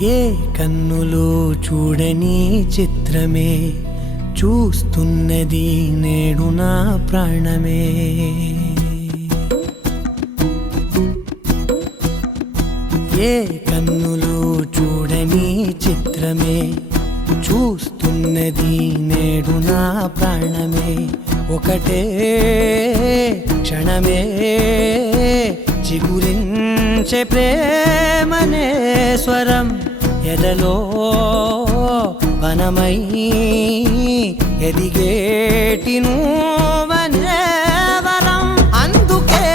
ఏ కన్నులో చూడని చిత్రమే చూస్తున్నది నేడు నా ప్రాణమే. ఏ కన్నులో చూడని చిత్రమే చూస్తున్నది నేడు నా ప్రాణమే. ఒకటే క్షణమే చిగురించే ప్రేమనే స్వరం ఎదలో వనమై ఎదిగేటి నువ్వనే వరం. అందుకే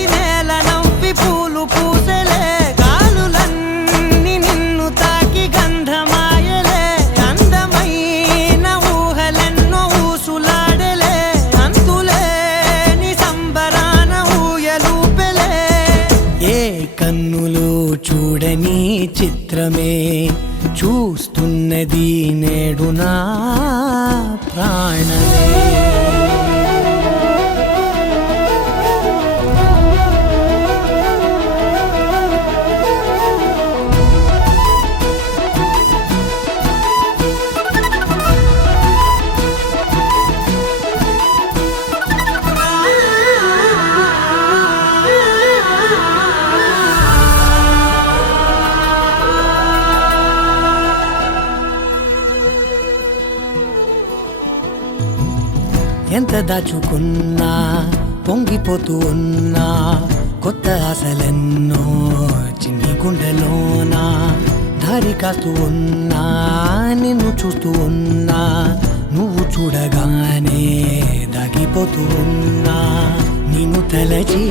ఈ నేల నవ్వి పూలు పూసెలే, గాలులన్నీ నిన్ను తాకి గంధమాయలే. అందమైన ఊహలెన్నో ఊసులాడలే, అంతులేని సంబరాన ఊయలూపెలే. ఏ కన్నులో చూడని చిత్రమే చూస్తున్నది నేడు నా ప్రాణమే. ఎంత దాచుకున్నా పొంగిపోతూ ఉన్నా, కొత్త ఆశలెన్నో చిన్ని గుండెలోనా. దారి కాస్తూ ఉన్నా, నిన్ను చూస్తూ ఉన్నా, నువ్వు చూడగానే దాగిపోతూ ఉన్నా. నిన్ను తలచి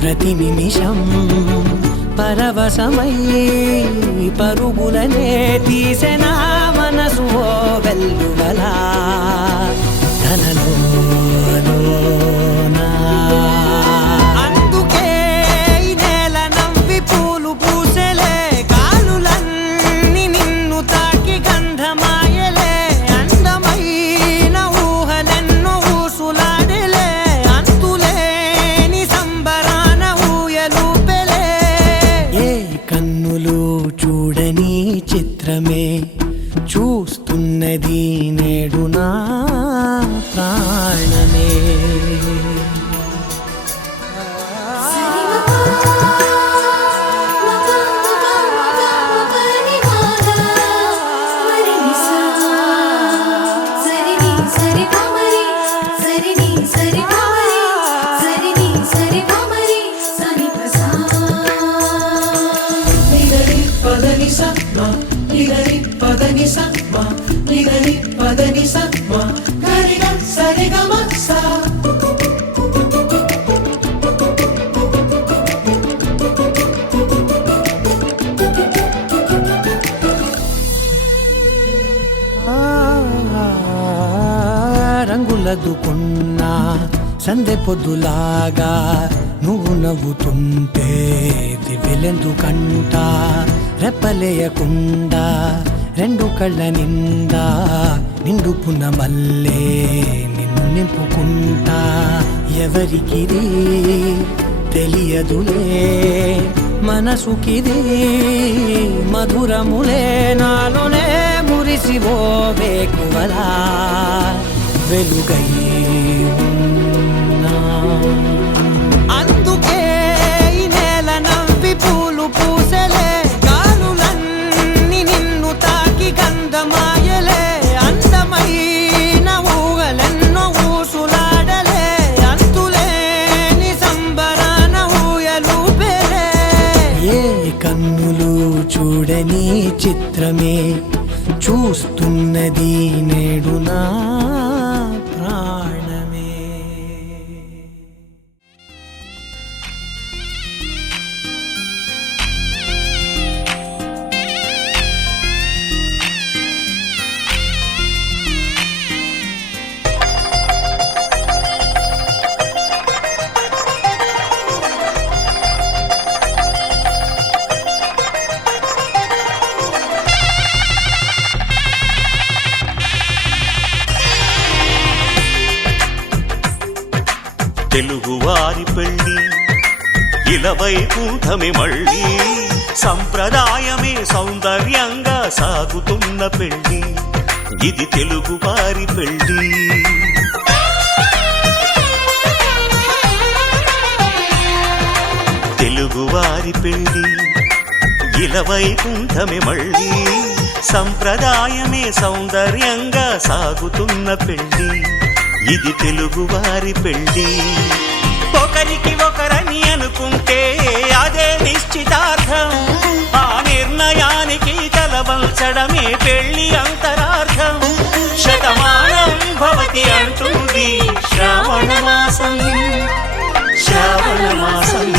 ప్రతి నిమిషం పరవశమై పరుగులనే తీసెనా మనసు ఓ వెల్లువలా. అందుకే ఈ నేల నవ్వి పూలు పూసెలే, గాలులన్నీ నిన్ను తాకి గంధమాయలే. అందమైన ఊహలెన్నో ఊసులాడలే, అంతులేని సంబరాన ఊయలూపెలే. ఏ కన్నులు చూడని చిత్రమే చూస్తున్నది నేడు నా ప్రాణమే. రంగులదుకున్నా సందె పొద్దులాగా నువ్వు నవ్వుతుంటే దివ్వెలెందుకంట. రెప్పలేయకుండా రెండు కళ్ళ నిండా నిండుకున్న మల్లే నిన్ను నింపుకుంటా. ఎవరికిది తెలియదులే మనసుకిది మధురములే, నాలోనే మురిసివో వేకువలా వెలుగై ఉన్నా. అందుకే ఈ నేల నవ్వి పూలు పూసెలే, గాలులన్నీ నిన్ను తాకి గంధమాయలే. అందమైన ఊహలెన్నో ఊసులాడలే, అంతులేని సంబరాన ఊయలూపెలే. ఏ కన్నులు చూడని చిత్రమే చూస్తున్నది నేడు నా ప్రాణమే. తెలుగువారి పెళ్ళి ఇలా వైకుంఠమే మళ్ళీ సంప్రదాయమే సౌందర్యంగా సాగుతున్న పెళ్లి, ఇది తెలుగువారి పెళ్లి. తెలుగువారి పెళ్లి ఇలవైకుంఠమే మళ్ళీ, సంప్రదాయమే సౌందర్యంగా సాగుతున్న పెళ్లి, ఇది తెలుగువారి పెళ్లి. ఒకరికి ఒకరని అనుకుంటే అదే నిశ్చితార్థం, ఆ నిర్ణయానికి తలవంచడమే పెళ్లి అంతరార్థం. శతమానం భవతి అంటుంది శ్రావణ మాసం, శ్రావణ మాసం,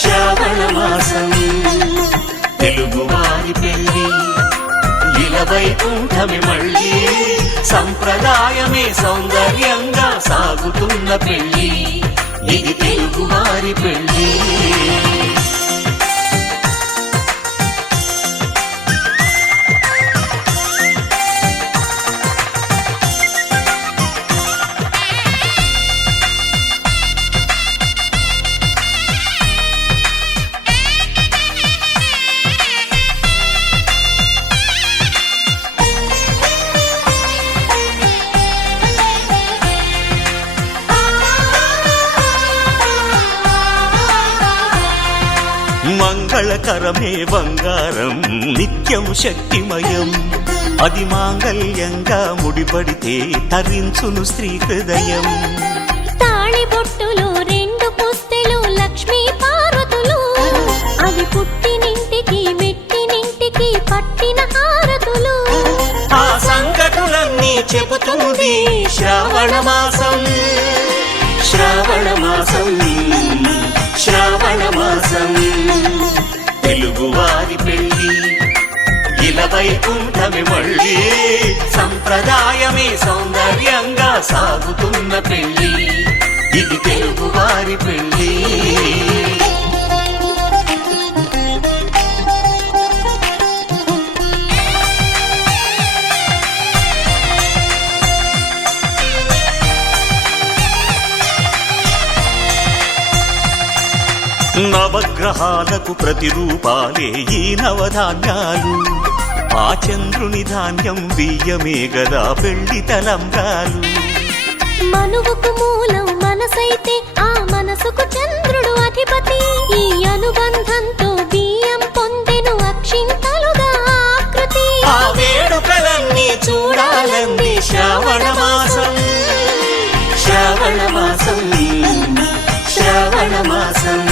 శ్రావణ మాసం. తెలుగువారి పెళ్లి ఇలవైకుంఠమే మళ్ళీ, సంప్రదాయమే సౌందర్యంగా సాగుతున్న పెళ్లి, ఇది తెలుగువారి పెళ్లి. మంగళకరమే బంగారం నిత్యం శక్తిమయం, అది మాంగళ్యంగా ముడిపడితే తరించును స్త్రీ హృదయం. తాళి బొట్టులో రెండు పుస్తెలు లక్ష్మీ పార్వతులు, అవి పుట్టినింటికి మెట్టినింటికి పట్టిన హారతులు. ఆ సంగతులన్నీ చెబుతుంది శ్రావణ మాసం, శ్రావణ మాసం, శ్రావణ మాసం. తెలుగువారి పెళ్లి ఇలవైకుంఠమే మళ్ళీ, సంప్రదాయమే సౌందర్యంగా సాగుతున్న పెళ్లి, ఇది తెలుగువారి పెళ్లి. నవగ్రహాలకు ప్రతిరూపాలే ఈ నవధాన్యాలు, ఆ చంద్రుని ధాన్యం బియ్యమే గదా పెళ్లి తలంబ్రాలు. మనువుకు మూలం మనసైతే ఆ మనసుకు చంద్రుడు అధిపతి, ఈ అనుబంధంతో బియ్యం పొందెను అక్షింతలుగా ఆకృతి. ఆ వేడుకలన్నీ చూడాలంది శ్రావణ మాసం, శ్రావణ మాసం, శ్రావణ మాసం.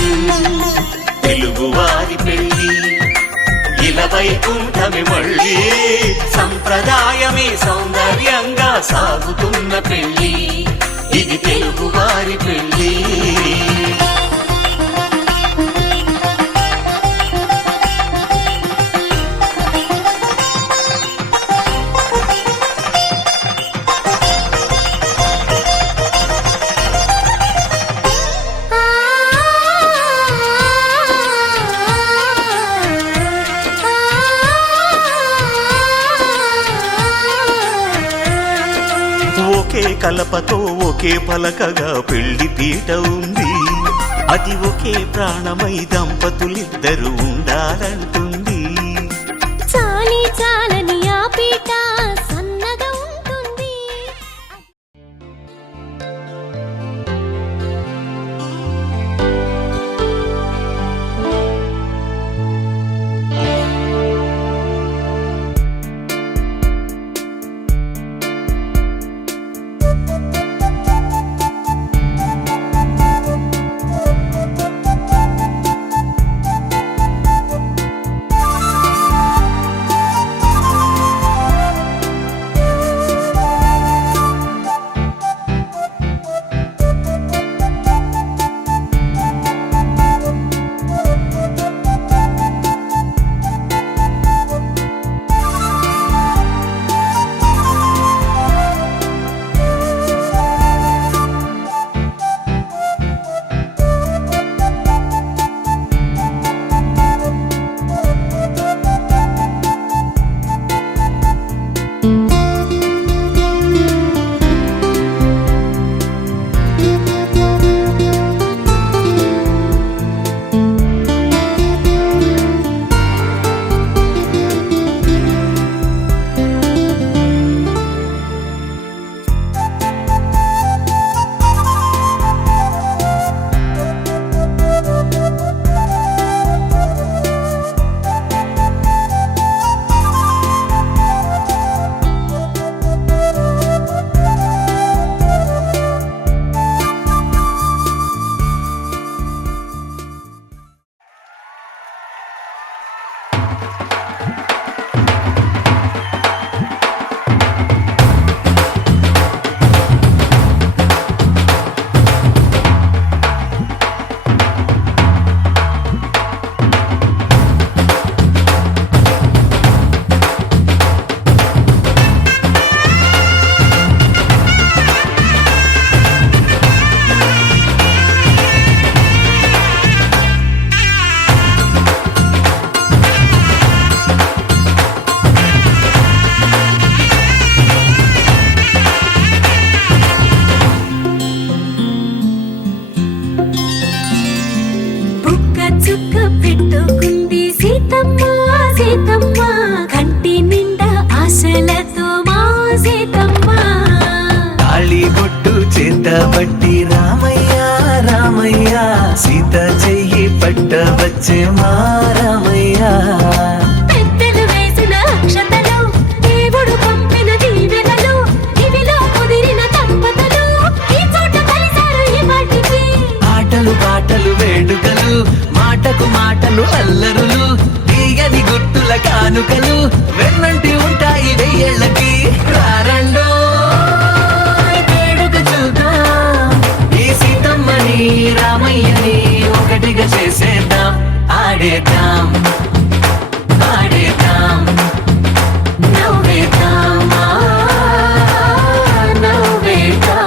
తెలుగువారి పెళ్లి ఇలవైకుంఠమే మళ్ళీ, సంప్రదాయమే సౌందర్యంగా సాగుతున్న పెళ్లి, ఇది తెలుగువారి పెళ్లి. ఒకే కలపతో ఒకే పలకగా పెళ్లి పీట ఉంది, అది ఒకే ప్రాణమై దంపతులిద్దరు ఉండాలంటుంది. చాలి చాలని ఆ పీట సన్నగా ఉంటుంది. పెట్టుకుంది సీతమ్మ సీతమ్మ కంటి నిండా ఆశలతో మా సీతమ్మ తాళి బొట్టు చేత బట్టి రామయ్య రామయ్య సీత చెయ్యి పట్ట వచ్చే మా రామయ్య పెద్దలు వేసిన అక్షతలు దేవుడు పంపిన దీవెనలు ఇవిలో కుదిరిన దంపతులు ఈ చోట కలిశారు ఈ వాటికి ఆటలు పాటలు వేడుకలు మాటకు మాటలు అల్లరులు తీయని గుర్తుల కానుకలు వెన్నంటి ఉంటాయి వెయ్యేళ్ళకి రారండో వేడుక చూద్దాం ఈ సీతమ్మని రామయ్యని ఒకటిగా చేసేద్దాం ఆడేద్దాం ఆడేద్దాం నవ్వేద్దాం నవ్వేద్దాం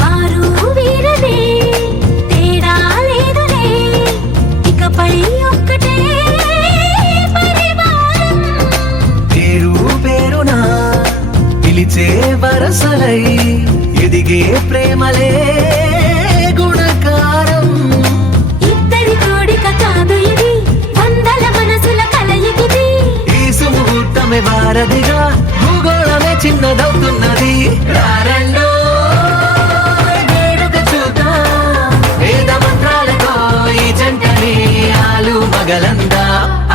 వారు వీరనే తేడా లేదులే ఇకపై ఒక్కటే పరివారం పేరు పేరునా పిలిచే వరసలై ఎదిగే ప్రేమలే గుణకారం ఇద్దరి కోడిక కాదు ఇది వందల మనసుల కలయికిది ఈ సుముహూర్తమే వారధిగా భూగోళమే చిన్నదవుతున్నది రారండో వేడుక చూద్దాం వేద మంత్రాలతో ఈ జంటని ఆలు మగలందా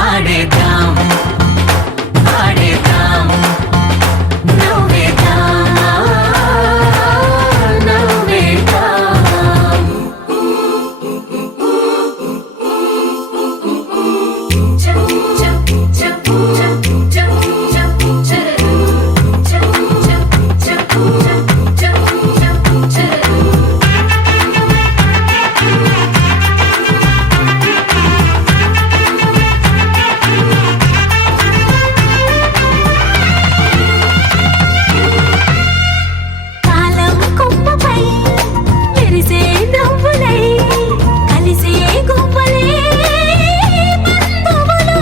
ఆడేద్దాం ఆడేద్దాం నవ్వేద్దాం నవ్వేద్దాం కాలం కొమ్మపై మెరిసే నవ్వులై కలిసే గువ్వలే బంధువులు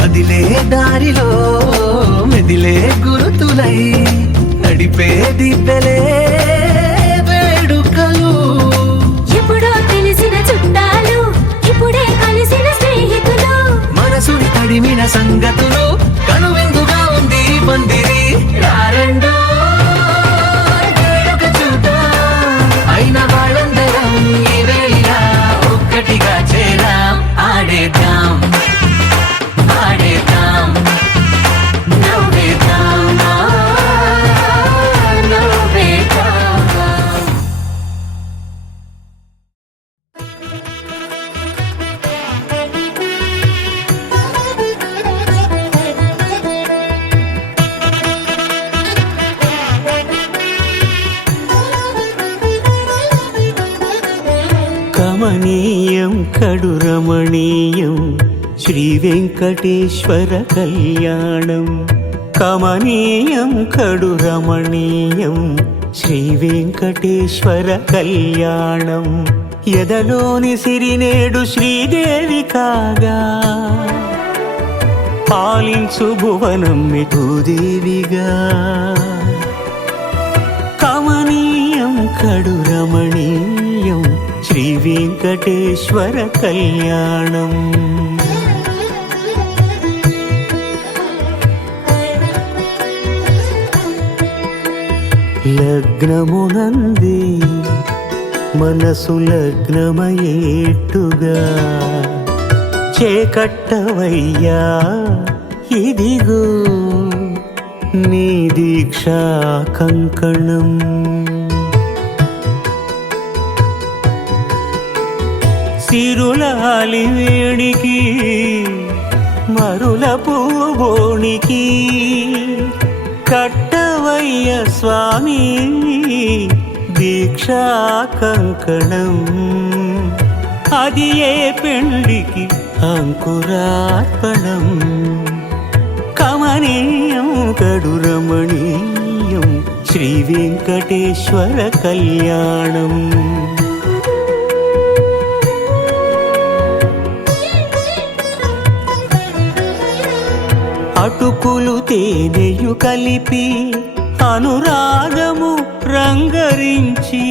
కదిలే దారిలో మెదిలే గురుతులై నడిపే దిబ్బెలే వేడుకలు ఎప్పుడో తెలిసిన చుట్టాలు ఇప్పుడే కలిసిన స్నేహితులు మనసుని తడిమిన సంగతులు కనువిందుగా ఉంది ఈ పందిరి రారండో వేడుక చూద్దాం అయిన వాళ్ళందరం ఈ వేళ ఒక్కటిగా చేరాం ఆడేద్దాం ఆడేద్దాం నవ్వేద్దాం నవ్వేద్దాం కమనీయం కడు రమణీయం శ్రీ వెంకటేశ్వర కళ్యాణం కమనీయం కడు రమణీయం శ్రీ వెంకటేశ్వర కళ్యాణం ఎదలోని సిరినేడు శ్రీదేవి కాగా పాలించు భువనం భూదేవిగా కమనీయం కడు రమణీయం శ్రీ వెంకటేశ్వర కళ్యాణం లగ్నమునంది మనసు లగ్నమయేట్టుగా చేకట్టవయ్యా ఇదిగో నీ దీక్షా కంకణం సిరులాలి వేడికి మరుల పూబోనికి కట్టవయ్య స్వామి దీక్షా కంకణం అది ఏ పెండికి అంకురార్పణం. కమనీయం కడు రమణీయం శ్రీ వెంకటేశ్వర కళ్యాణం. అటుకులు తేనెయు కలిపి అనురాగము రంగరించి,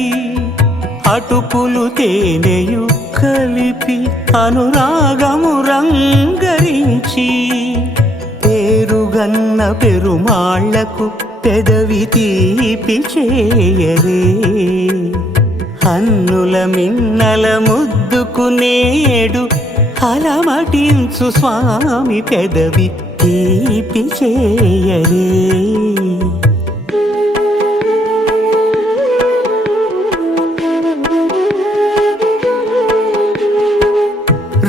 అటుకులు తేనెయు కలిపి అనురాగము రంగరించి, పేరుగన్న పెరుమాళ్లకు పెదవి తీపి చేయరే. అన్నుల మిన్నల ముద్దుకు నేడు అలమటించు స్వామి పెదవి తీపి చేయరే.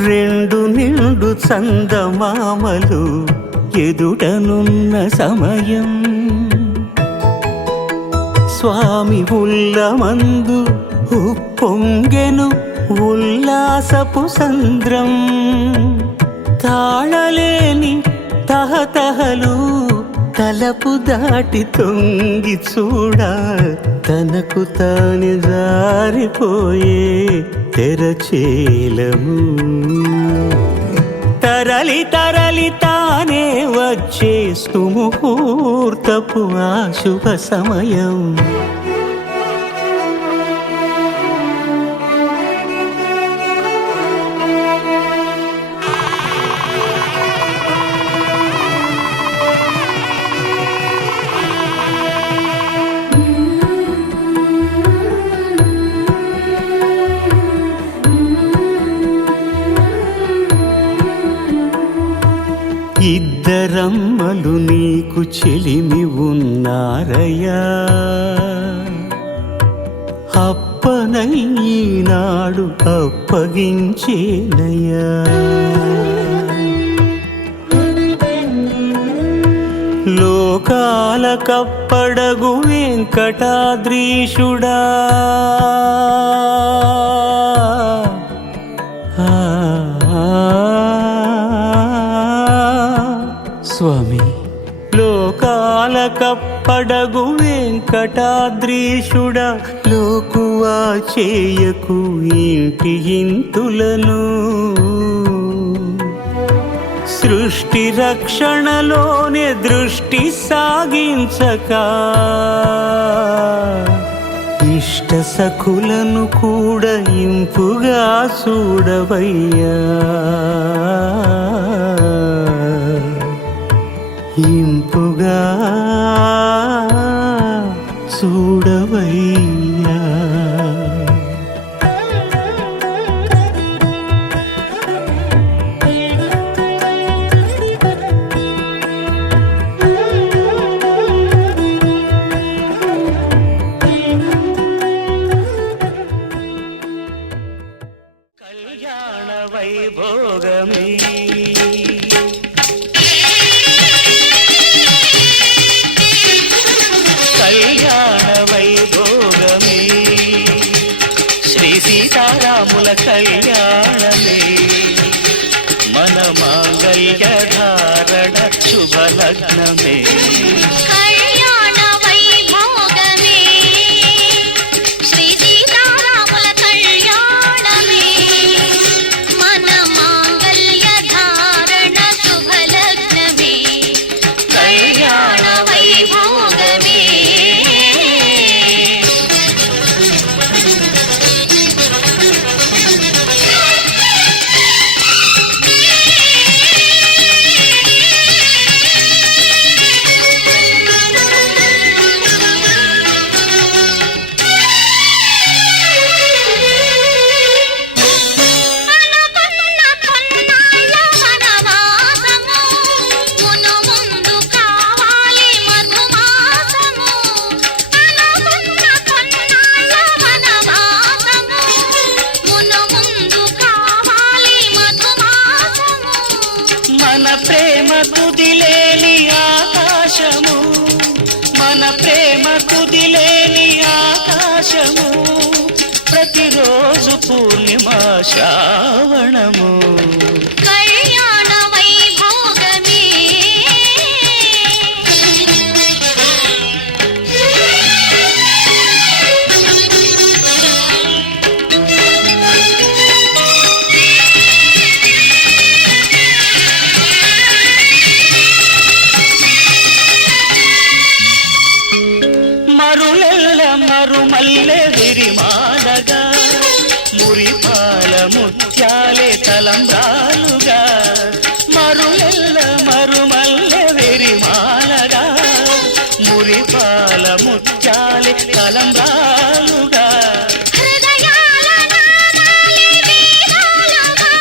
రెండు నిండు చందమామలు ఎదుటనున్న సమయం, స్వామి ఉల్లమందు ఉప్పొంగెను ఉల్లాసపు సంద్రం. తాళలేని తహతహలు తలపు దాటి తొంగి చూడ, తనకు తాను జారిపోయే తెరచేలము. తరలి తరలి తానే వచ్చే సుముహూర్తపు ఆ శుభ సమయం. ఇద్దరమ్మలు నీకు చెలిమి ఉన్నారయ్యా, అప్పనయ్యనాడు అప్పగించేనయ్యా. లోకాల కప్పడగు వెంకటాద్రీషుడా, స్వామి లోకాల కప్పడగు వెంకటాద్రీషుడా, లోకువా చేయకు ఇంటి ఇంతులను. సృష్టి రక్షణలోనే దృష్టి సాగించక, ఇష్ట సఖులను కూడా ఇంపుగా చూడవయ్యా, ఇంపుగా చూడవయ్యా. కళ్యాణ వైభోగమే కళ్యాణ వైభోగ పూర్ణిమ శ్రావణము కళ్యాణ వైభోగమే మరులెల్ల మరుమల్లె విరిమాలగా మురిపాల ముత్యాలే తలంబ్రాలుగా మరులెల్ల మరుమల్లె విరిమాలగా మురిపాల ముత్యాలే తలంబ్రాలుగా హృదయాల నాదాలే వీణాలుగా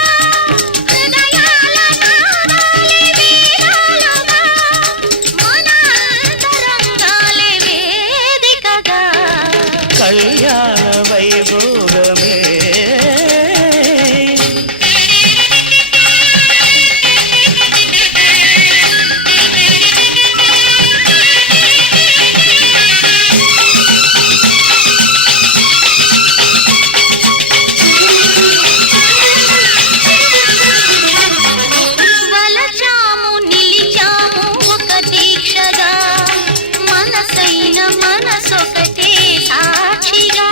హృదయాల నాదాలే వీణాలుగా మన అంతరంగాలే వేదికగా కళ్యాణ వైభోగమే వలచాము నిలిచాము ఒక దీక్షగా మనసైన మనసొకటే సాక్షిగా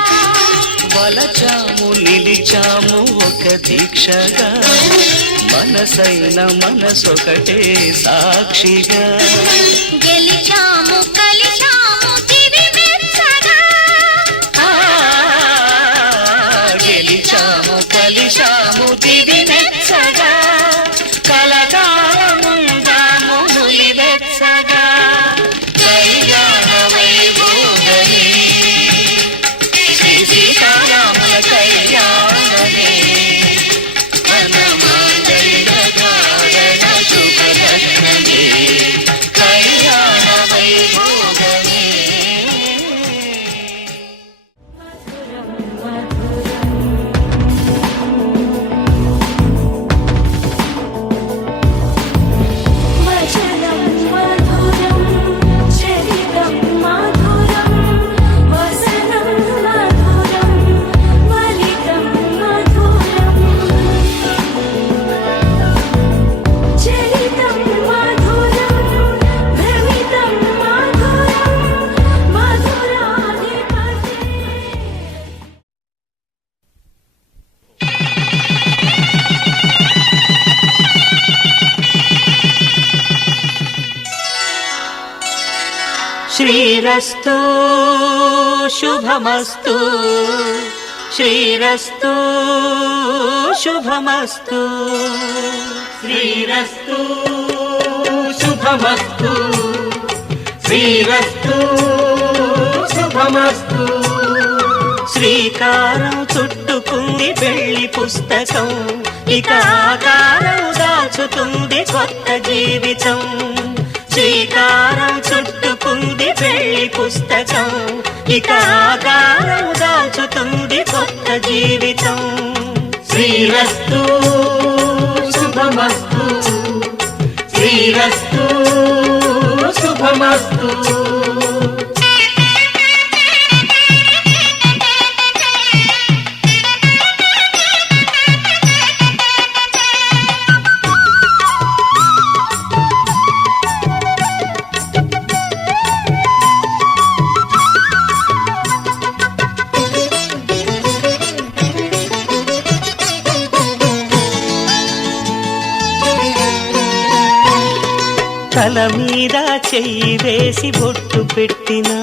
వలచాము నిలిచాము ఒక దీక్షగా మనసైన మనసొకటే సాక్షిగా గెలిచాము కలిచాము దివి మెచ్చగా ఆ, గెలిచాము కలిశాము దివి మెచ్చగా కలకాలముందాము నులివెచ్చగా కళ్యాణ వైభోగమే శ్రీ సీతారాముల కళ్యాణమే మన మాంగళ్య ధారణ శుభలగ్నమే కళ్యాణ వైభోగమే వచనం మధురం చరితం మధురం వసనం మధురం వలితం మధురం చరితం మధురం భ్రమితం మధురం మధురాధిపతే శ్రీరస్తు శుభమస్తు శ్రీరస్తు శుభమస్తు శ్రీరస్తు శుభమస్తు శ్రీరస్తు శుభమస్తు శ్రీకారం చుట్టుకుంది పెళ్లి పుస్తకం ఇక ఆకారం దాచుతుంది కొత్త జీవితం శ్రీకారం చుట్టుకుంది పెళ్లి పుస్తకం ఇక ఆకారం దాచుతుంది కొత్త జీవితం శ్రీరస్తు శుభమస్తు శ్రీరస్తు శుభమస్తు తల మీద చెయ్యి వేసి బొట్టు పెట్టినా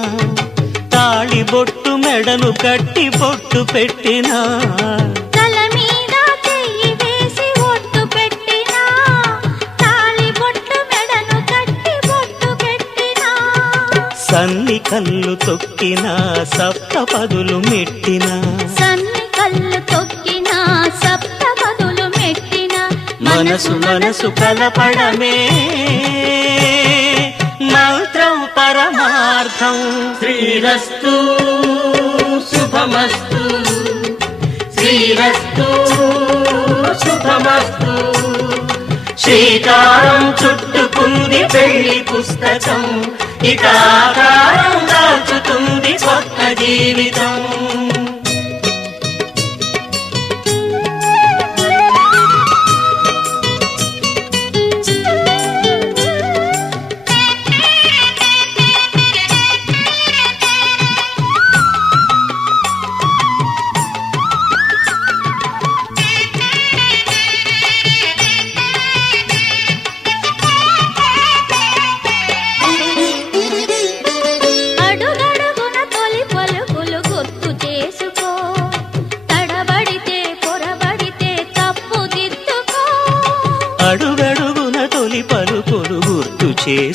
తాళి బొట్టు మెడను కట్టి బొట్టు పెట్టినా తల మీద చెయ్యి వేసి ఒట్టు పెట్టినా తాళి బొట్టు మెడను కట్టి బొట్టు పెట్టినా సన్ని కళ్ళు తొక్కినా సప్త పదులు మెట్టినా సన్ని కళ్ళు తొక్కినా సప్త పదులు మెట్టినా మనసు మనసు కలపడమే మంత్రం పరమార్థం శ్రీరస్తు శుభమస్తు శ్రీరస్తు శుభమస్తు శ్రీకారం చుట్టుకుంది పెళ్లి పుస్తకం ఇక ఆకారం దాచుతుంది కొత్త జీవితం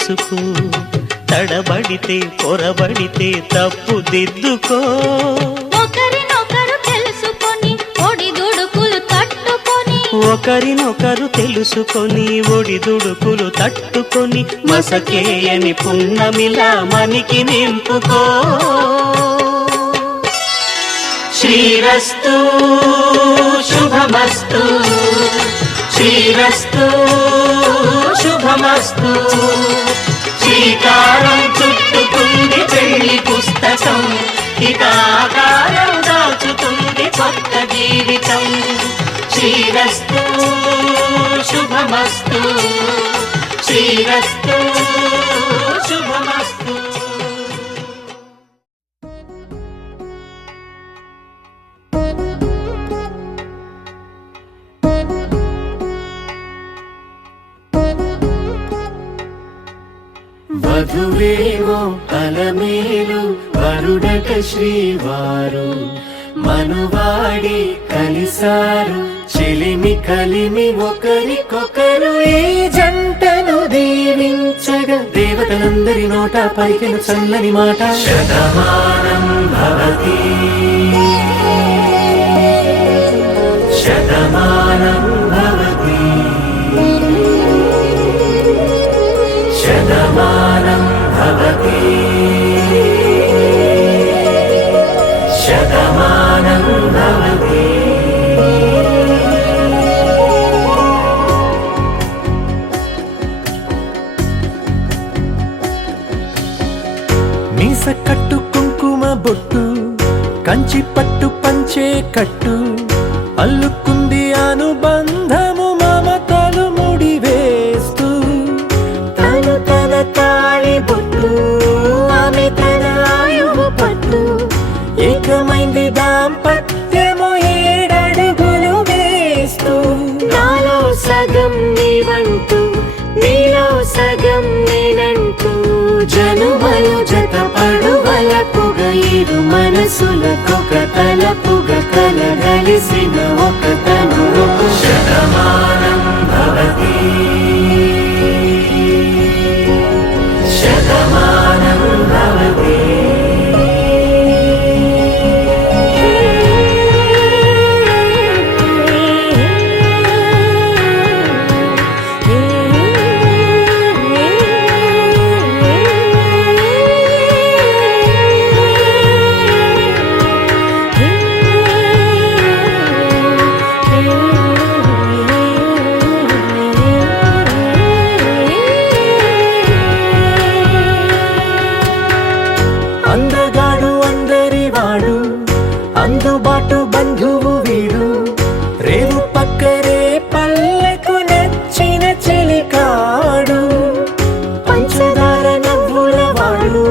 చేసుకో, తడబడితే పొరబడితే తప్పు దిద్దుకో. ఒకరినొకరు తెలుసుకొని ఒడిదుడుకులు తట్టుకొని, ఒకరినొకరు తెలుసుకొని ఒడిదుడుకులు తట్టుకొని, మసకేయని పున్నమిలా మనికి నింపుకో. శ్రీరస్తు శుభమస్తు, శ్రీరస్తు శుభమస్తు. శ్రీకారం చుట్టుకుంది పెళ్లి పుస్తకం, ఇక ఆకారం దాచుతుంది కొత్త జీవితం. శ్రీరస్తు శుభమస్తు, శ్రీరస్తు శుభమస్తు. వధువేమో అలమేలు, వరుడట శ్రీవారు. మనువాడి కలిసారు, చెలిమి కలిమి ఒకరికొకరు. ఈ జంటను దీవించగా దేవతలందరి నోట పలికిన చల్లని మాట. శతమానం భవతి, శతమానం భవతి, శతమానం భవతి, శతమానం భవతి. మీస కట్టు కుంకుమ బొట్టు, కంచి పట్టు పంచే కట్టు, అల్లుకుంది అనుబంధము మమతలు ముడివేస్తూ. తను తన తాళి బొట్టు, ఆమె తన ఆయువు పట్టు, ఏకమైంది దాంపత్యము 7 అడుగులు వేస్తూ. నాలో సగం నీవంటూ, నీలో సగం నేనంటూ, జనుమలు జత పడువలపుగ ఇరు మనసులకొక తలపుగ కలగలిసిన ఒక తను. శతమానం భవతి, శతమానం భవతి. అందగాడు అందరివాడు, అందుబాటు బంధువు వీడు, రేవు పక్కరే పల్లెకు నచ్చిన చెలికాడు. పంచదార నవ్వుల వాడు,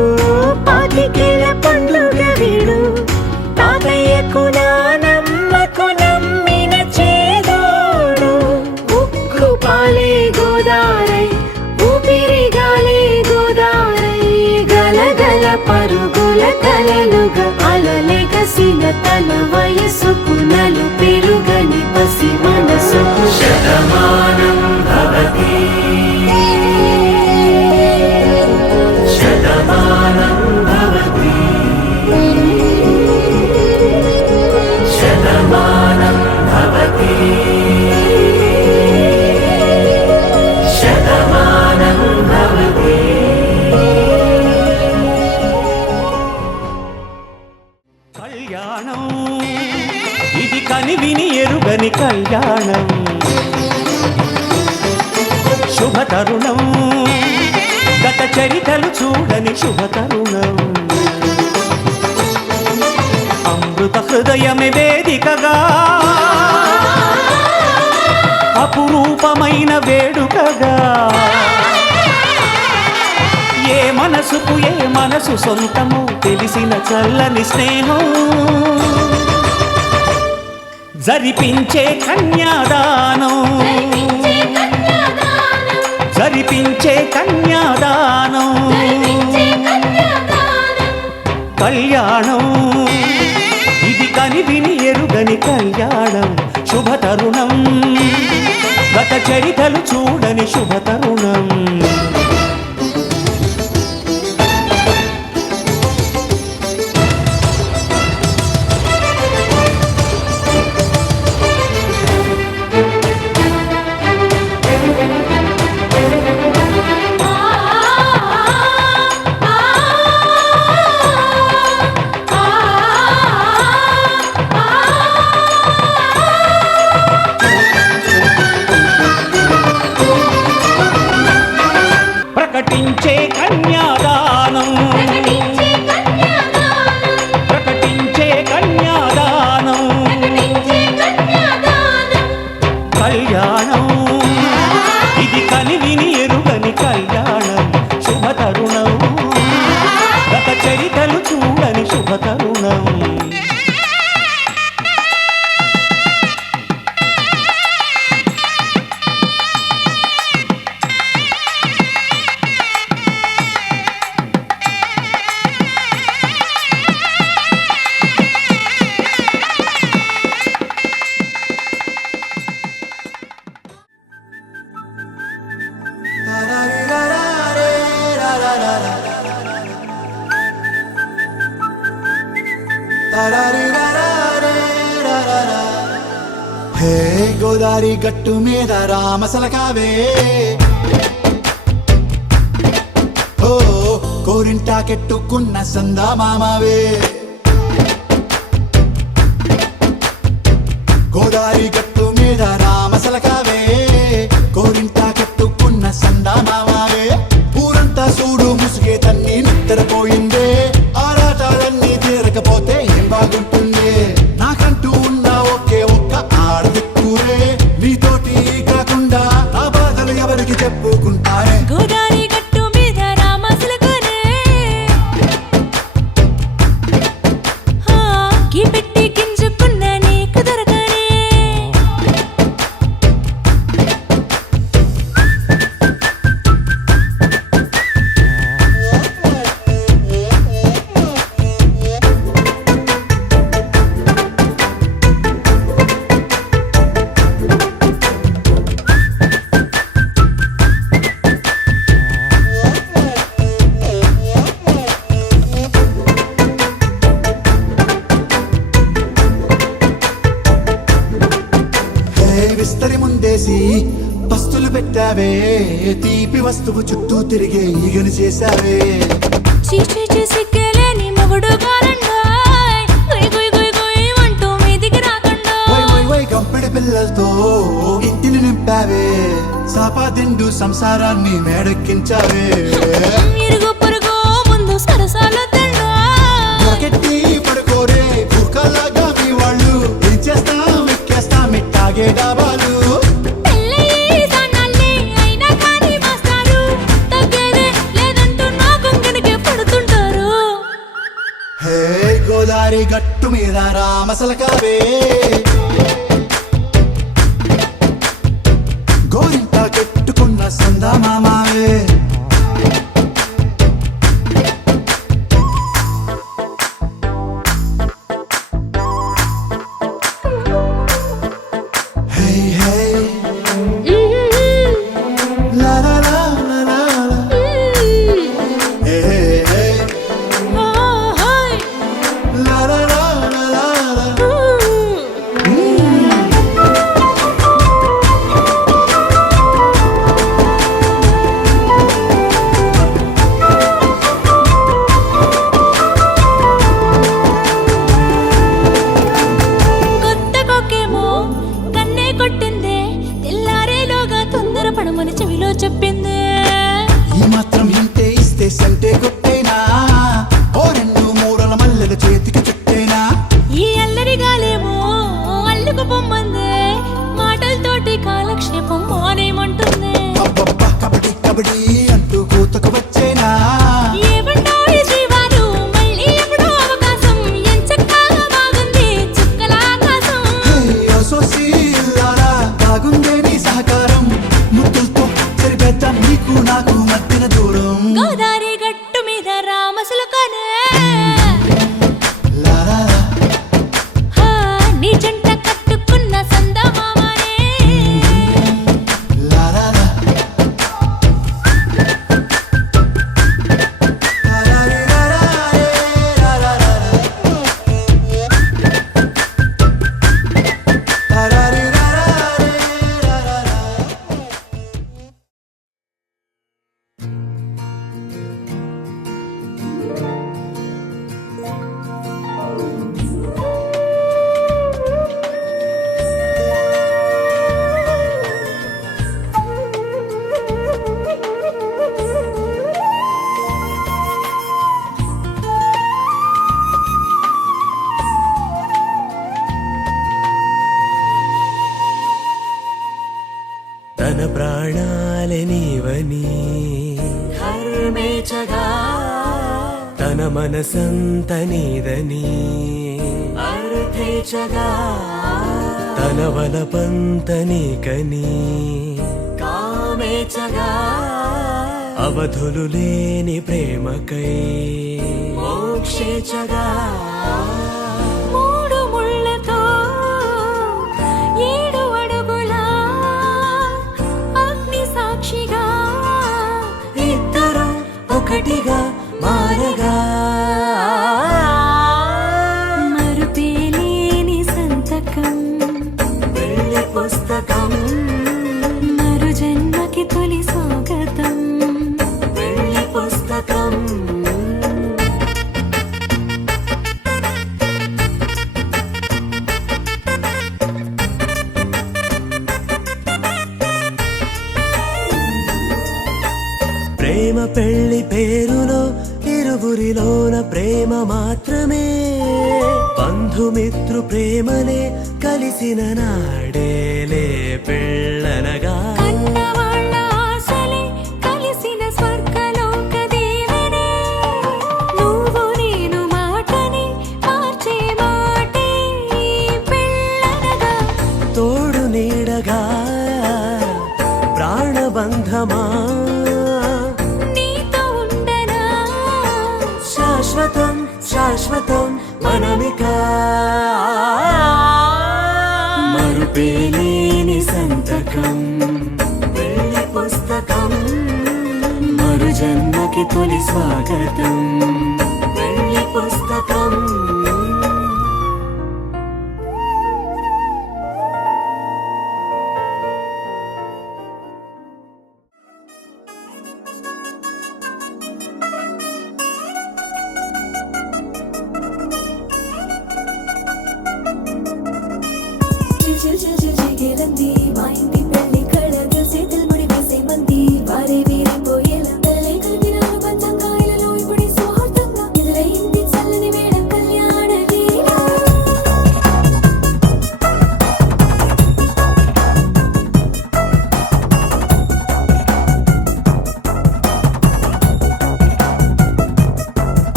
పాతికేల పండుగ వీడు, తాతయ్యకు నానమ్మకు నమ్మిన చేదోడు. ఉక్కు పాలే గోదారై, ఊపిరి గాలే గోదారై, గలగల పరుగుల కలలుగా అలలెగసిన తన వయసుకు నలు పెరుగని పసి మనసుకు. శతమానం భవతి, శతమానం భవతి, శతమానం భవతి, శతమానం భవతి. కళ్యాణం ఇది కనివిని ఎరుగని కళ్యాణం, శుభతరుణం గత చరితలు చూడని శుభతరుణం. అమృత హృదయమే వేదికగా, అపురూపమైన వేడుకగా. ఏ మనసుకు ఏ మనసు సొంతము తెలిసిన చల్లని స్నేహం. జరిపించే కన్యాదానం, జరిపించే కన్యాదానం. కళ్యాణం ఇది కనివిని ఎరుగని కళ్యాణం, శుభతరుణం గత చరితలు చూడని శుభతరుణం. హే గోదారి గట్టు మీద రామసలకావే ఓ కోరింటాకెట్టుకున్న సందా మామావే గోదారి గట్టు మీద రామసలకావే కోరింటాకెట్టుకున్న సందా మామావే ఊరంతా చూడు ముసుగే తన్ని నిద్రపోయిందే ఆరాటాలన్నీ తీరకపోతే ఏం బాగుంటుంది నాకంటూ ఉన్న ఒకే ఒక్క ఆడదిక్కురే నీతోటి కాకుండా ఆ బాధలు ఎవరికి చెప్పుకుంటారే గోదారి గట్టు మీద రామసలకనే గీ పెట్టి గింజుకున్న నీకు దొరకనే విస్తరి ముందేసి పస్తులు పెట్టావే తీపి వస్తువు చుట్టూ తిరిగే ఈగను చేశావే చీచీ సిగ్గలేని మొగుడు కారండాయ్ గుయ్ గుయ్ గుయ్ గుయ్ అంటూ మీదికి రాకుండా వై వై వై గంపెడి పిల్లలతో ఇంటిని నింపావే సాపాదిండు సంసారాన్ని మేడెక్కించావే ఇరుగు పొరుగు ముందు సరసాలు తండా రాకెట్టి పడుకోరే భూకాలాగా మీ వాళ్ళు ఏం చేస్తాం ఎక్కేస్తాం ఎట్టాగే డాబాలు పెళ్ళయి సన్నాల్ని అయినా కానీ మాస్తారు తగ్గేదే లేదంటూ నా కొంగనికే పడుతుంటారు హే గోదారి గట్టు మీద రామసలకావే గోరింట కెట్టుకున్న సందా మామావే హే హే లా లా లా లా లా లా. హే హే ఓహోయ్ లా లా లా లా లా లా. కొత్త కొక్కేమో కన్నే కొట్టిందే తెల్లారేలోగా తొందర పడమని చెవిలో చెప్పిందే ఈ మాత్రం ఇంటే ఇస్తే సంటే కొట్టేనా ఓ రెండు మూరల మల్లెల చేతికి చుట్టేనా ఈ అల్లరి గాలేమో అల్లుకు పొమ్మందే మాటలతోటి కాలక్షేపం మానేమంటుంది అబ్బబ్బా కబడ్డీ కబడ్డీ అంటూ కూతకు వచ్చేనా ఏమంటారు శ్రీవారు మళ్ళీ ఎప్పుడో అవకాశం ఎంచక్కా బాగుంది చుక్కల ఆకాశం హే అసోసి ఇల్లారా బాగుందే నీ సహకారం ముద్దులతో సరిపెద్దాం నీకు నాకు మధ్యన దూరం గోదారి గట్టు మీద రామసులకనే లా లా లా. నీ జంట కట్టుకున్న సందమామనే లా లా లా. లా లా రే లా లా రే లా లా లా లా. లా లా రే లా లా రే లా లా లా. తన ప్రాణాలే నీవని హర్మేచగా తన మనసంత నీదని అర్థేచగా తన వలపంత నీకని కామేచగా అవధులు లేని ప్రేమకై మోక్షేచగా మూడు ముళ్ళతో 7 అడుగుల అగ్ని సాక్షిగా ఒకటిగా మారగా పెళ్లి పేరులో ఇరువురిలోన ప్రేమ మాత్రమే బంధుమిత్రు ప్రేమనే కలిసిన నాడేలే పెళ్ళనగా కన్నవాళ్ళ ఆశలే కలిసిన స్వర్గలోక దీవెనే నువ్వు నేను మాటని మార్చే మాటే పెళ్ళనగా తోడు నీడగా ప్రాణబంధమా నీతో ఉండనా శాశ్వతం శాశ్వతం మనమిక మరుపేలేని సంతకం పెళ్లి పుస్తకం మరు జన్మకి తొలి స్వాగతం పెళ్లి పుస్తకం చిగిరంది మా ఇంటి పెళ్లి కళ చేతులు ముడి వేసే మంది వారే వీరే పోయేలా తలలే కలిపిన పంచంగాయలలో ఇప్పుడు సౌహార్దంగా ఎదురైంది చల్లని వేళ కళ్యాణ లీల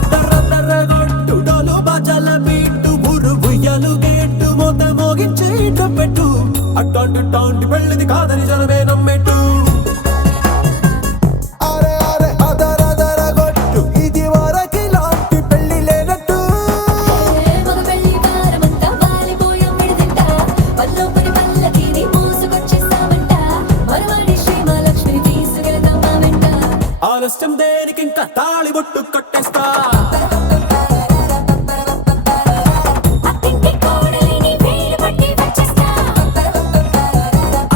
అద్దరద్దరగొట్టు డోలు బాజాల బీటు బుర్రు బుయ్యలు గేట్టు మోత మోగించే పెట్టు అట్టాంటి టాంటి పెళ్ళిది కాదని జనమే నమ్మెట్టు అరే అరే అదరదరగొట్టు ఇది వరకి లాంటి పెళ్లి లేనట్టు మగ పెళ్లి వారమంతా వాలిపోయాం విడిదింట పల్లోపని పల్లకిని మోసుకొచ్చేస్తామంట మరవాడి శ్రీమహాలక్ష్మిని తీసుకెళ్తాం మా వెంట ఆలస్యం దేనికి ఇంకా తాళి బొట్టు కట్టేస్తా అత్తింటి కోడలిని వేలు పట్టి వచ్చేస్తా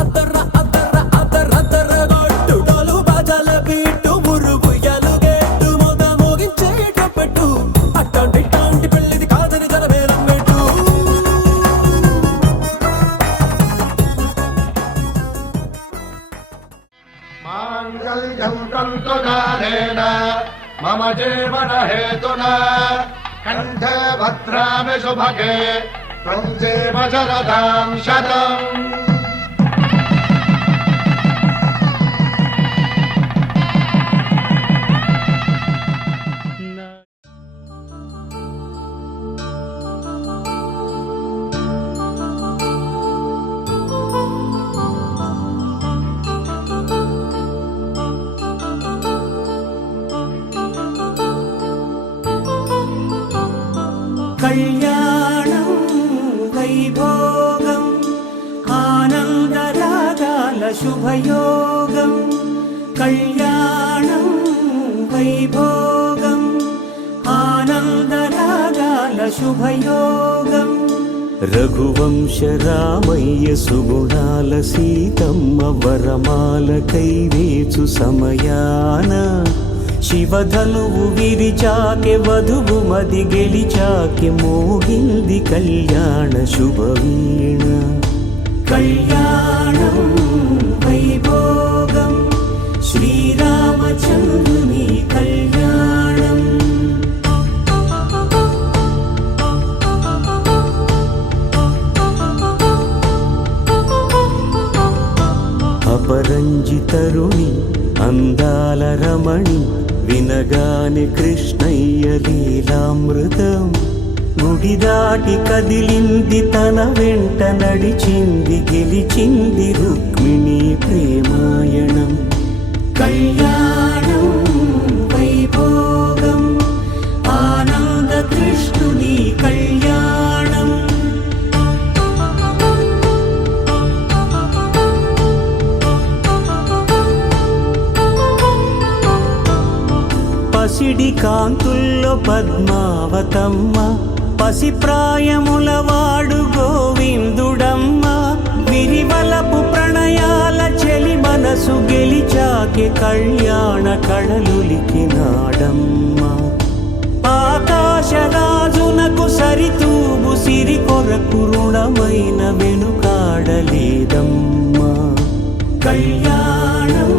అద్దర్ర అద్దర్ర అద్దరద్దరగొట్టు డోలు బాజాల బీటు బుర్రు బుయ్యలు గేట్టు మోత మోగించే పెట్టు అట్టాంటి టాంటి పెళ్ళిది కాదని జనమే నమ్మెట్టు माङ्गल्यं तन्तुकालेन मम जीवनहेतुना कण्ठे भद्रामि सुभगे त्वं जीव शरदां शतम् కళ్యాణం వైభోగం ఆనందరాగాల శుభయోగం కళ్యాణం వైభోగం ఆనందరాగాల శుభయోగం రఘువంశ రామయ్య సుగుణాల సీతమ్మ వరమాల కైవేచు సమయాన శివధనువు విరిచాకె వధువు మది గెలిచాకె మోగింది కళ్యాణ శుభవీణ కళ్యాణం వైభోగం శ్రీరామచంద్రుని కళ్యాణం అపరంజి తరుణి అందాల రమణి వినగాని కృష్ణయ్య లీలామృతం గుడి దాటి కదిలింది తన వెంట నడిచింది గెలిచింది రుక్మిణి ప్రేమాయణం కళ్యాణం వైభోగం ఆనంద కృష్ణుని కళ్యాణం పసిడి కాంతుల్లో పద్మావతమ్మ పసిప్రాయముల వాడు గోవిందుడమ్మ విరివలపు ప్రణయాల చెలి మనసు గెలిచాకె కళ్యాణ కళలులికినాడమ్మ ఆకాశరాజునకు సరితూబు సిరి కొరకు రుణమైన వెనుకాడలేదమ్మా కళ్యాణం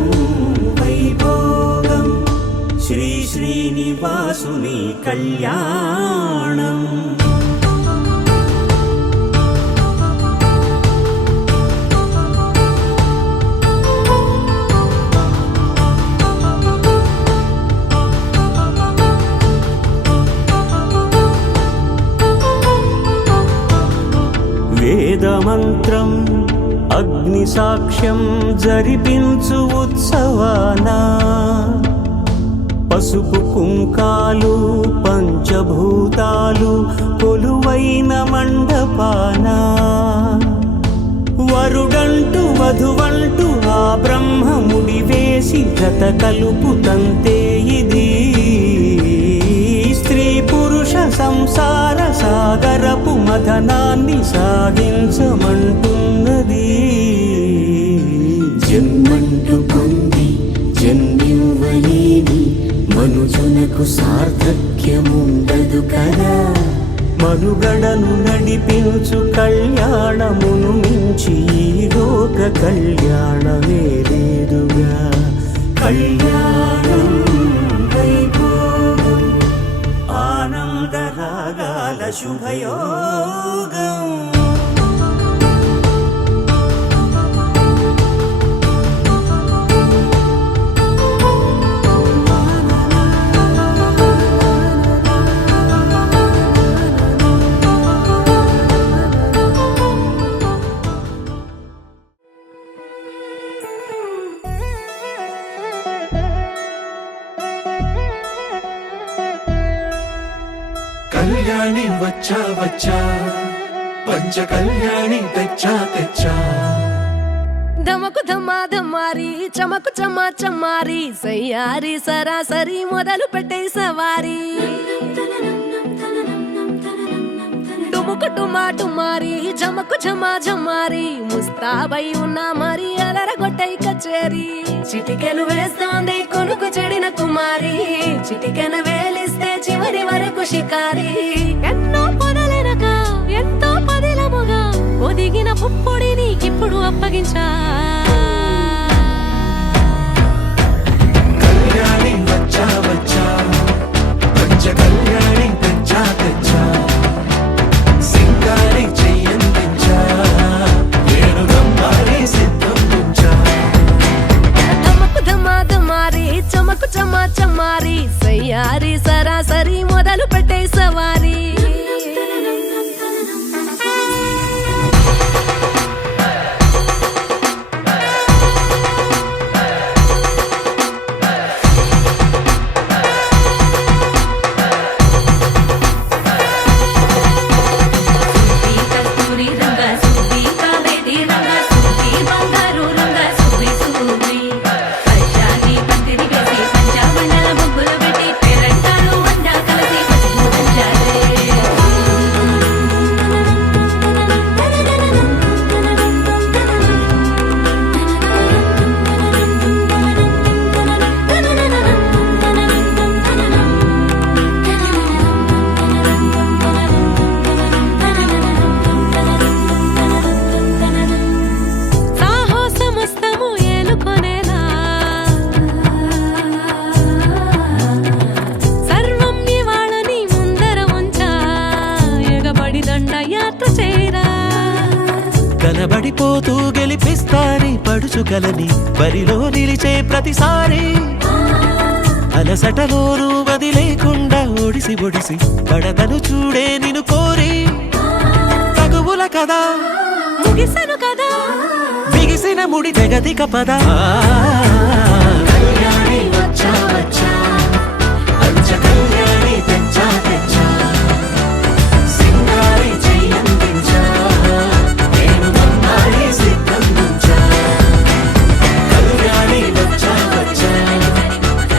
వైభోగం కళ్యాణం. వేదమంత్రం అగ్ని సాక్ష్యం జరిపించు ఉత్సవాన పసుపు కుంకాలు పంచభూతాలు కొలువైన మండపాన వరుడంటూ వధువంటూ ఆ బ్రహ్మముడి వేసి జత కలుపుతంతే ఇది స్త్రీ పురుష సంసార సాగరపు మథనాన్ని సాగించమంటున్నది. జన్మంటూ పొంది జన్మివ్వలేని మనుజునకు సార్థక్యముండదు కదా. మనుగడను నడిపించు కళ్యాణమును మించి ఈ లోక కళ్యాణమే లేదుగా. కళ్యాణం వైభోగం ఆనందరాగాల శుభయోగం. కళ్యాణి వచ్చా వచ్చా పంచ కళ్యాణి తెచ్చా తెచ్చా. ధమకు ధమా ధమారి చమకు చమా చమారి సయ్యారి సరాసరి మొదలు పెట్టే సవారి డుముకు టుమా టుమారి జమకు ఝమా ఝమారి ముస్తాబై ఉన్నా మరి అలరగొట్టై కచేరి. చిటికెను వేస్తోంది కొనుకు చెడిన కుమారి చిటికెను వేలిస్తే చివరి వరకు షికారి. ఎన్నో పొదలెనక ఎంతో పదిలముగా ఒదిగిన పుప్పొడి నీకిప్పుడు అప్పగించా. కళ్యాణి వచ్చా వచ్చా పంచ కళ్యాణి తెచ్చా తెచ్చా. సింగారి చెయ్యందించా వేణుగమ్మారి సిద్ధం ఉంచా. ధమకు ధమా ధమారి చమకు చమా చమారి సయ్యారి సరాసరి మొదలు పెట్టే సవారి. కనబడిపోతూ గెలిపిస్తాని పడుచుకలని బరిలో నిలిచే ప్రతిసారి అలసటలోనూ వదిలేకుండా ఒడిసి ఒడిసి పడతను చూడే నిన్ను కోరి. తగువుల కదా ముగిసను కదా బిగిసిన ముడి తెగదిక పద. కళ్యాణి వచ్చా వచ్చా పంచ కళ్యాణి తెచ్చా తెచ్చా. సింగారి చెయ్యందించా వేణుగమ్మారి సిద్ధం ఉంచా. కళ్యాణి వచ్చా వచ్చా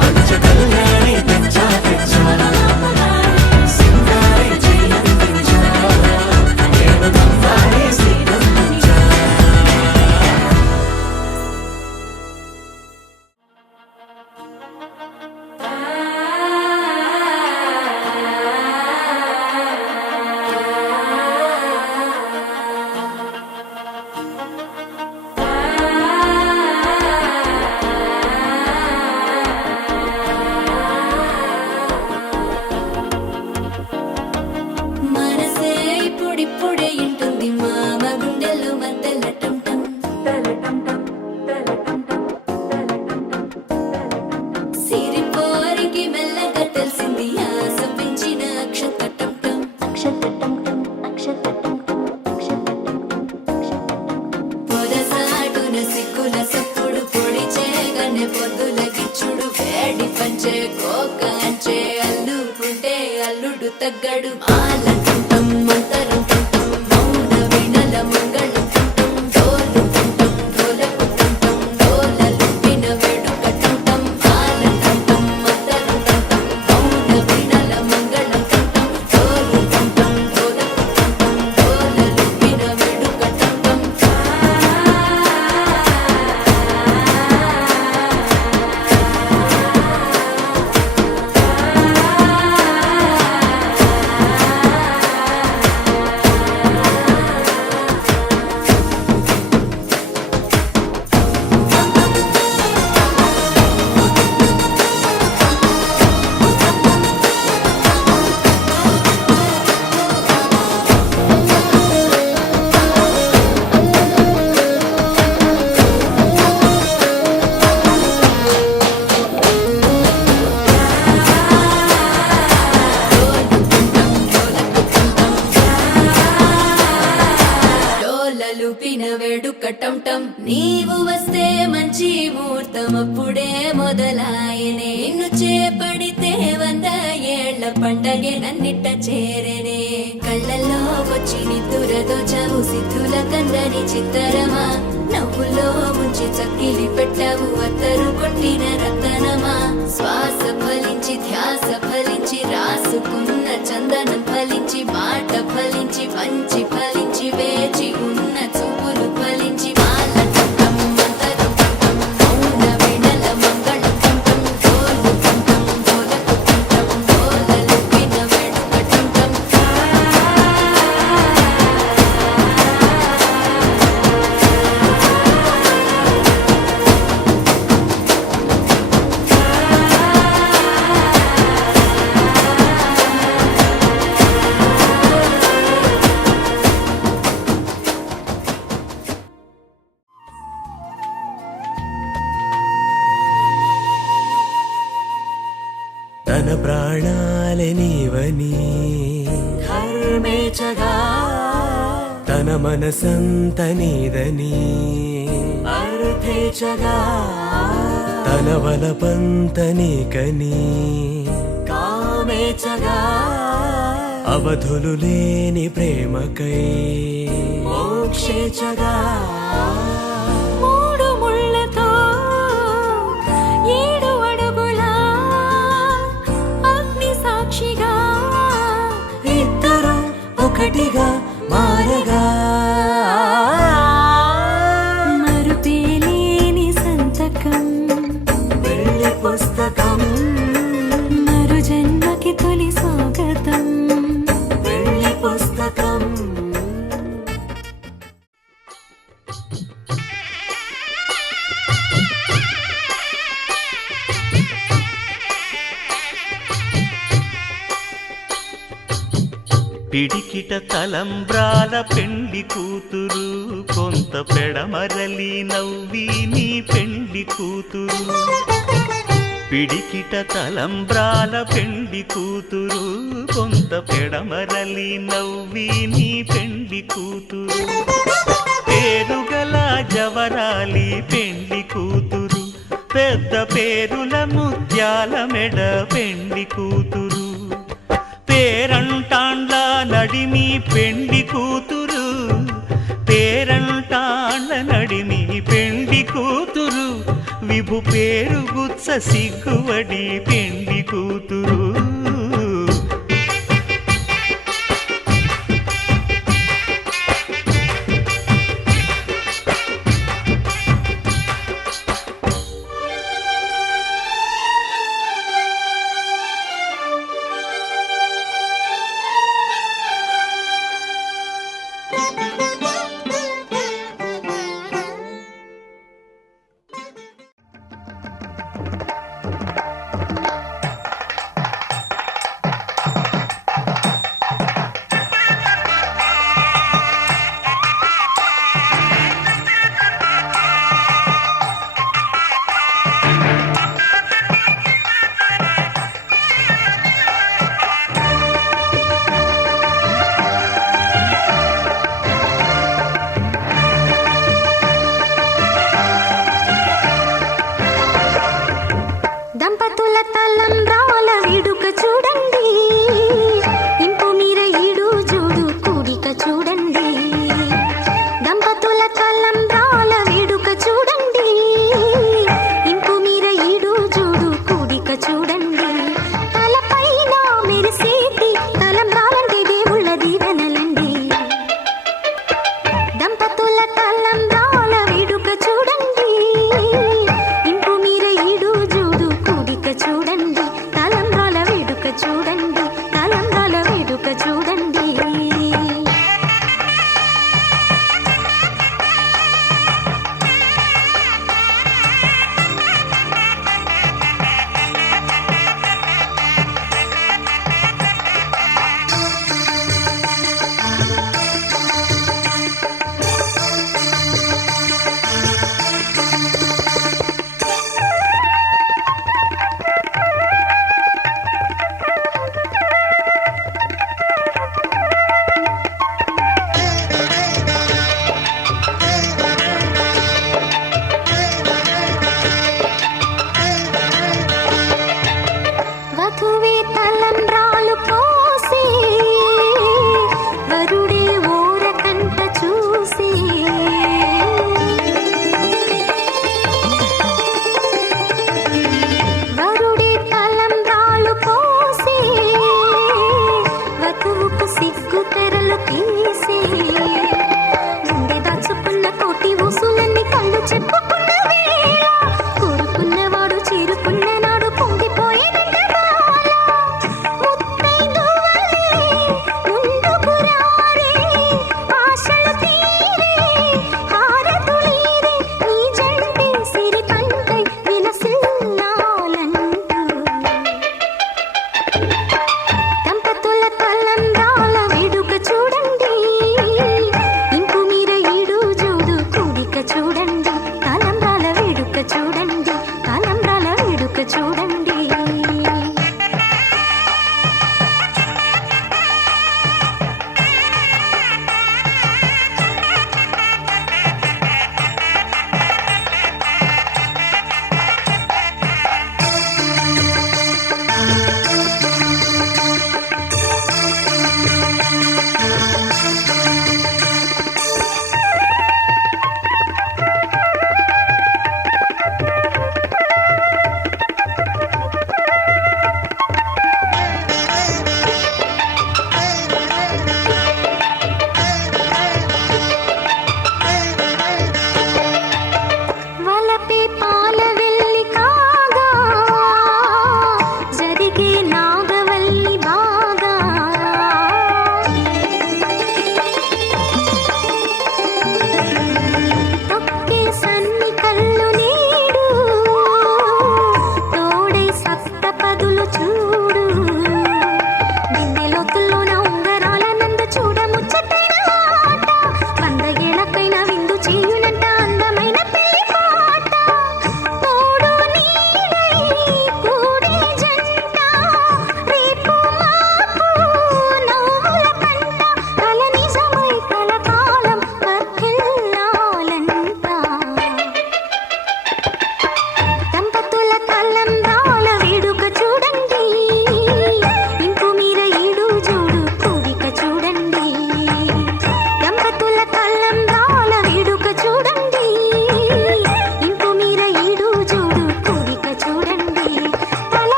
పంచ కళ్యాణి తెచ్చా తెచ్చా. సింగారి చెయ్యందించా వేణుగమ్మారి సిద్ధం ఉంచా. కంచే కోక అంచే అల్లుకుంటే అల్లుడు తగ్గడు ఆలంటుంటం మంతరం తుంటం మౌన వీణల మంగళం తుంటం డోలు తుంటం డోలకు తుంటం డోలలు విన వేడుక తుంటం ఆలంటుంటం మంతరం తుంటం మౌన వీణల మంగళం తుంటం డోలు తుంటం డోలకు తుంటం డోలలు విన వేడుక తుంటం డోలలు పిన వేడుక టంటం నీవు వస్తే మంచి ముహూర్తం అప్పుడే మొదలాయనే నిన్ను చేపడితే 100 ఏళ్ల పండగే నన్నిట్ట చేరనే కళ్ళల్లో వచ్చి నిద్దురదోచావు సిద్ధుల కందని చిత్తరమా నవ్వులో ముంచి చక్కిలి పెట్టావు అత్తరు కొట్టిన రతనమా శ్వాస ఫలించి ధ్యాస ఫలించి రాసుకున్న చందనం ఫలించి మాట ఫలించి పంచి ఫలించి వేచి ఉన్న చూపులు ఫలించి మాల టుంటం మంతరం టుంటం మౌన వీణల మంగళం టుంటం డోలు టుంటం డోలకు టుంటం డోలలు విన వేడుక టుంటం తన ప్రాణాలే నీవని ధర్మేచగా తన మనసంత నీదని అర్థేచగా తన వలపంత నీకని కామేచగా అవధులు లేని ప్రేమకై మోక్షేచగా మూడు ముళ్ళతో 7 అడుగుల అగ్ని సాక్షిగా ఇద్దరు ఒకటిగా మారగా మరుపేలేని సంతకం వెళ్ళి పుస్తకం మరు జన్మకి తొలి స్వాగతం వెళ్ళి పుస్తకం పిడికిట తలంబ్రాల పెండి కూతురు కొంత పెడమరలి నవ్వి నీ పెండి కూతురు పిడికిట తలంబ్రాల పెండి కూతురు కొంత పెడమరలి నవ్వి నీ పెండి కూతురు పేరుగల జవరాలి పెండి కూతురు పెద్ద పేరుల ముత్యాల మెడ పెండి కూతురు పేరంటాండ్ల నడిమి పెండి కూతురు పేరంటాండ్ల నడిమి పెండి కూతురు విభు పేరు గుత్స సిగ్గువడి పెండి కూతురు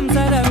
సంసారం